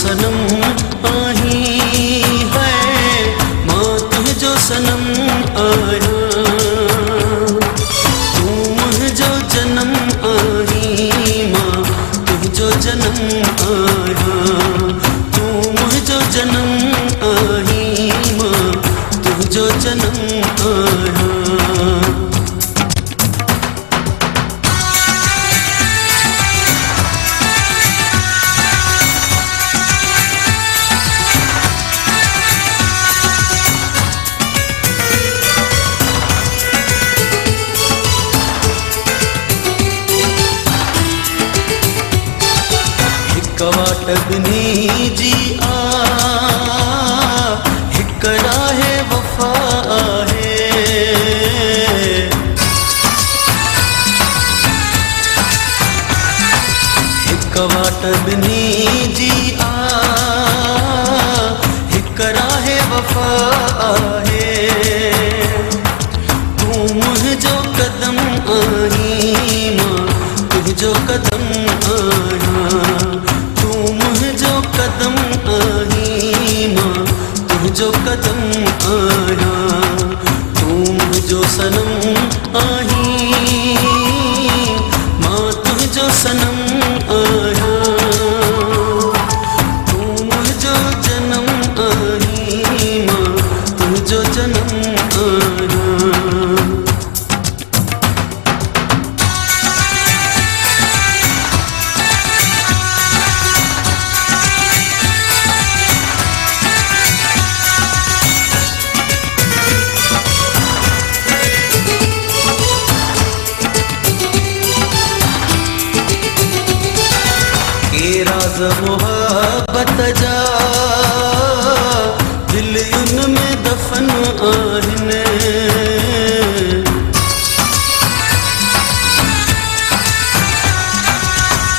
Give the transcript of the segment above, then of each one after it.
सनम आही है, मां तुझो सनम आया, तू मुझो जन्म आही, मां तुझो जन्म आया, तू मुझो जन्म आही, मां तुझो जन्म आया। कवाटगनी जी आ हिकड़ा है वफा है, कवाटगनी जी आ हिकड़ा है वफा है, तू मुझो कदम आही, मां तुझो कदम आया, कदम आही, मां तुझो कदम आया, तू मुझो सनम आही, मां तुझो सनम आया, तू मुझो जन्म आही, मां तुझो जन्म आया। राज मोहब्बत जा दिल उनमें दफन आहिने,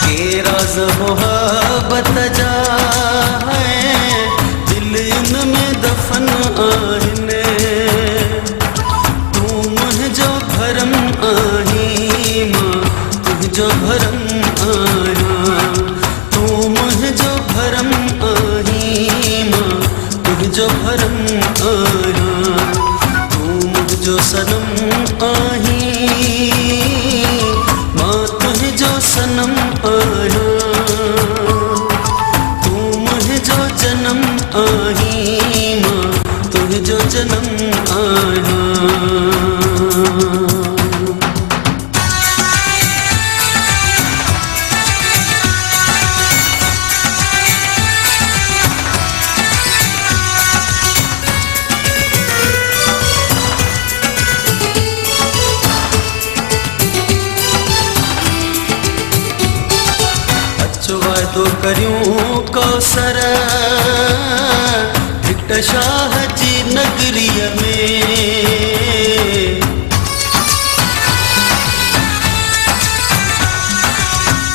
के राज मोहब्बत जा दिल उनमें दफन आहिने, तू मुझो भरम आही, मां तुझो भरम आया, मुझो भरम आही, मां तुझो भरम आया, तू मुझो सनम आही, मां तुझो सनम आया, तू मुझो जन्म आही, मां तुझो जन्म आया। वादो करियूं कौसर हिक शाह जी नगरीअ में,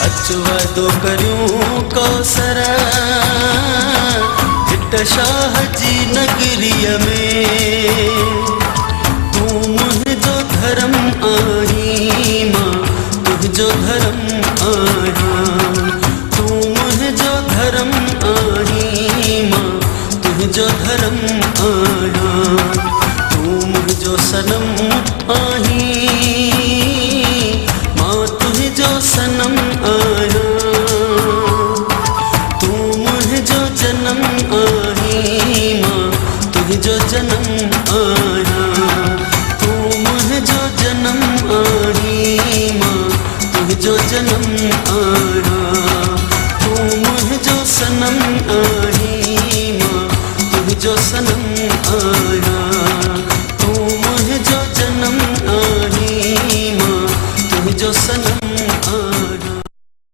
अच वादो करियूं कौसर हिक शाह जी नगरीअ में, तू मुझो धर्म आही, मां तुझो धर्म आया, धर्म आही, मां तुझो धर्म आया, तू मुझो सनम आही, मां तुझो सनम आया, तू मुझो जन्म आही, मां तुझो जन्म आया, तू मुझो जन्म आही, मां तुझो जन्म आया, सनम आही, मां तुझो सनम आया।